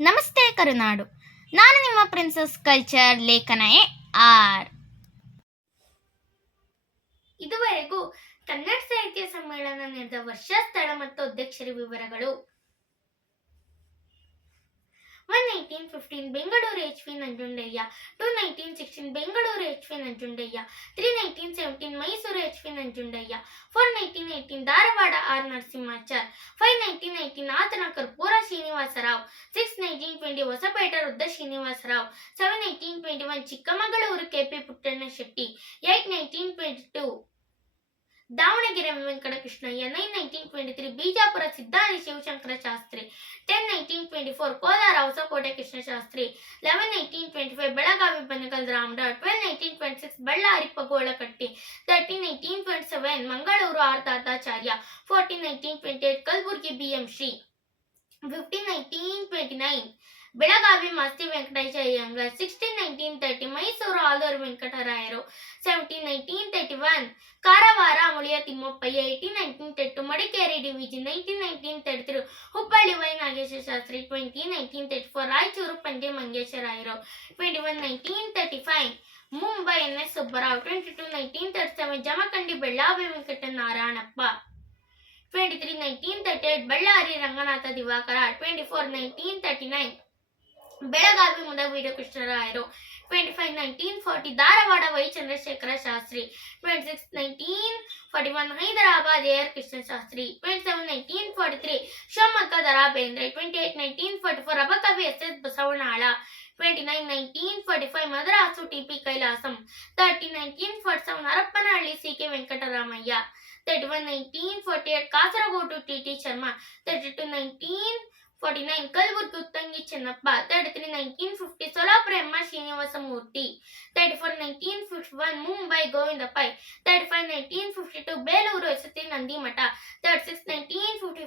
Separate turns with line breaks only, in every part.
ನಮಸ್ತೆ ಕರುನಾಡು. ನಾನು ನಿಮ್ಮ ಪ್ರಿನ್ಸಸ್ ಕಲ್ಚರ್ ಲೇಖನ ಎ ಆರ್. ಇದುವರೆಗೂ ಕನ್ನಡ ಸಾಹಿತ್ಯ ಸಮ್ಮೇಳನ ನಡೆದ ವರ್ಷ, ಸ್ಥಳ ಮತ್ತು ಅಧ್ಯಕ್ಷರ ವಿವರಗಳು. One nineteen fifteen Bengaluru H V Nanjundaiah two nineteen sixteen Bengaluru H V Nanjundaiah three nineteen seventeen Mysuru H V Nanjundaiah four nineteen eighteen Dharwad R Narasimhachar five nineteen eighteen Athani Karpura Srinivasarao six nineteen twenty Hosapete ವೃದ್ಧ Srinivasarao seven nineteen twenty one Chikkamagaluru KP Puttanna Shetty eight nineteen twenty two Davanagere Venkatakrishnaiah nine nineteen twenty three Bijapur Siddhanta Shivashankara Shastri ten nineteen twenty four Kolar Hosakote Krishnashastri eleven nineteen twenty five Belagavi Banakal Ramarao twelve nineteen twenty six Ballari ಪಗೋಳಕಟ್ಟಿ thirteen nineteen twenty seven Mangaluru R Tatacharya fourteen nineteen twenty eight Kalaburagi B M Shri fifteen nineteen twenty nine Belagavi Masti Venkatesha Iyengar sixteen nineteen thirty Mysuru Aluru ವೆಂಕಟರಾಯರು seventeen nineteen thirty one Karwar, Muliya Thimmappaiah eighteen nineteen thirty Madikeri ಡಿವಿಜನ್ nineteen nineteen thirty three Hubballi Y Nageshwara Shastri twenty nineteen thirty four Raichur Panje Mangesharayaru twenty one nineteen thirty five Mumbai N S Subbarao twenty two nineteen thirty seven Jamakhandi Bellave Venkata Narayanappa twenty three nineteen thirty eight Ballari Ranganatha Divakara twenty four nineteen thirty nine Belagavi ಮುದವೀರ ಕೃಷ್ಣರಾಯರು twenty five nineteen forty Dharwad Y Chandrashekhara Shastri twenty six nineteen forty one Hyderabad R Krishna Shastri twenty seven nineteen forty three Shivamogga Da Ra Bendre twenty eight nineteen forty four ಅಬಕವಿ S S Basavanal twenty nine nineteen forty five Madras T P Kailasam thirty nineteen forty seven Harapanahalli C K Venkataramaiah thirty one nineteen forty eight Kasaragod T T Sharma thirty two nineteen forty nine Kalaburagi Uttangi Channappa thirty three nineteen fifty Solapur M R Srinivasa Murthy thirty four nineteen fifty one Mumbai Govinda Pai thirty five nineteen fifty two Belur S T Nandimath thirty six nineteen fifty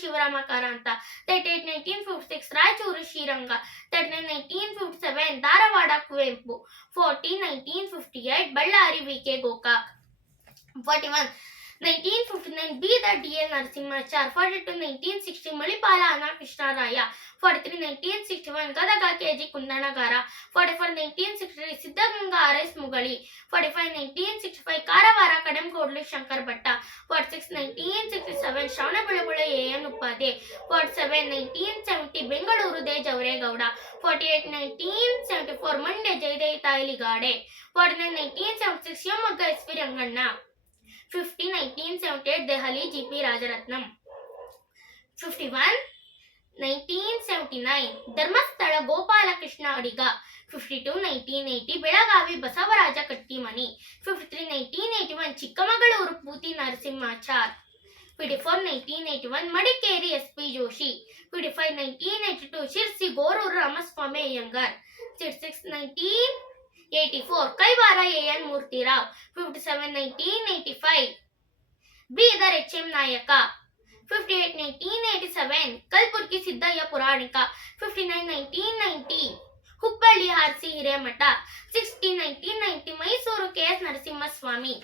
Shivarama Karanth thirty eight nineteen fifty six Raichur Sriranga. Thirty nine nineteen fifty seven Dharwad Kuvempu. Forty nineteen fifty eight Ballari V K Gokak. Forty one nineteen fifty nine B the D L Narasimhachar forty two nineteen sixty Manipal ಅನಾ Krishnaraya forty three nineteen sixty one Gadag K G Kundanagar forty four nineteen sixty Siddaganga R S Mugali forty five nineteen sixty five Karwar ಕಡಂಕೋಡ್ಲಿ Shankar Bhatta forty six nineteen sixty seven Shravanabelagola A N Upadhye forty seven nineteen seventy Bengaluru De Javaregowda forty eight nineteen seventy four Mandya Jayadeva Tayiligade forty nine nineteen seventy six Shivamogga S P Ranganna fifty nineteen seventy eight Delhi G P Rajaratnam fifty one nineteen seventy nine Dharmasthala Gopalakrishna Adiga fifty two nineteen eighty Belagavi Basavaraja Kattimani fifty three nineteen eighty one Chikkamagaluru ಪೂತಿ Narasimhachar fifty four nineteen eighty one Madikeri S P Joshi fifty five nineteen eighty two Sirsi Goruru Ramaswamy Iyengar six six nineteen eighty four Kaiwara A N Murthyrao. Fifty seven nineteen eighty five Bidar H M Nayaka. Fifty eight nineteen eighty seven Kalaburagi Siddaiah Puranika. Fifty nine nineteen ninety Hubballi R C Hiremath. Sixty nineteen ninety Mysuru K S Narasimhaswamy.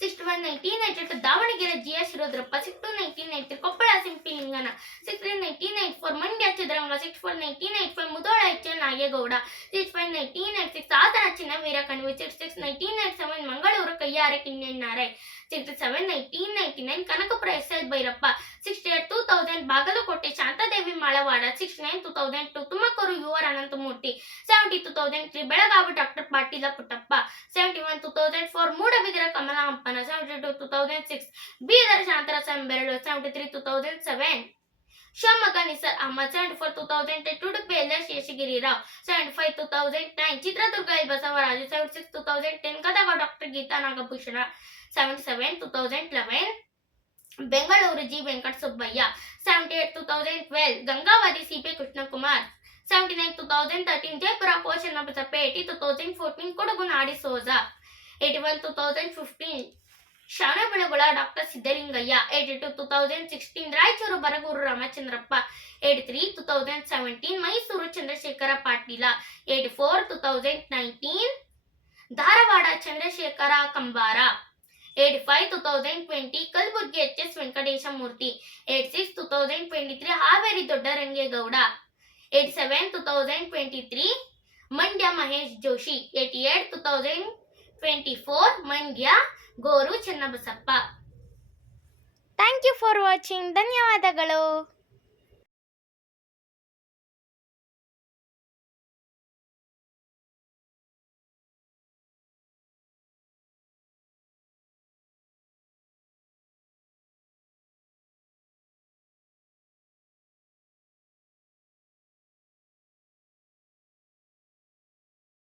Sixty one nineteen eighty two Davanagere G S Shirodrappa, six two nineteen eighty Koppal Simpi ಲಿಂಗನ, six three nineteen eighty four Mandya ಚಿದ್ರಂಗ, six four nineteen eight five Mudhol H N Nagegowda, six five nineteen eight six ಆತನ ಚಿನ್ನ ವೀರಕಣಿವೆ six six nineteen eight seven Mangaluru ಕೈಯಾರೆ ಕಿನ್ನೆಣ್ಣಾರೆ six seven nineteen ninety nine Kanakapura S L Bhyrappa sixty eight two thousand Bagalkot Malavada sixty nine two thousand two Tumakuru your Ananthamurthy seventy two thousand three Belagavi doctor Patil Puttappa seventy one two thousand four Moodbidri ಕಮಲಾಂಪನ seventy two two thousand six Bidar Shantarasa ಬೆರಳು seventy three two thousand seven Shivamogga Nisar seventy four two thousand ten Udupi Sheshagiri Rao seventy five two thousand nine Chitradurga L Basavaraju seventy six two thousand ten Gadag doctor Geetha Nagabhushana seventy seven two thousand eleven Bengaluru G Venkata Subbaiah seventy eight two thousand twelve Gangavathi C P Krishnakumar seventy nine two thousand thirteen Jayapura ಕೋಶನ್ ಬಸಪ್ಪೆ eighty two thousand fourteen Kodagu ನಾಡಿ ಸೋಜಾ eighty one two thousand fifteen Shravanabelagola doctor Siddalingaiah eighty to two thousand sixteen Raichur Baraguru Ramachandrappa eighty three two thousand seventeen Mysuru Chandrashekhara Patil eighty four two thousand nineteen Dharwad Chandrashekhara Kambara. Eight five two thousand twenty Kalaburagi H S Venkatesha Murthy eight six two thousand twenty three Haveri Doddarangegowda eight seven two thousand twenty three Mandya Mahesh Joshi eight eight two thousand twenty four Mandya Goru Chennabasappa. Thank you for watching ಧನ್ಯವಾದಗಳು.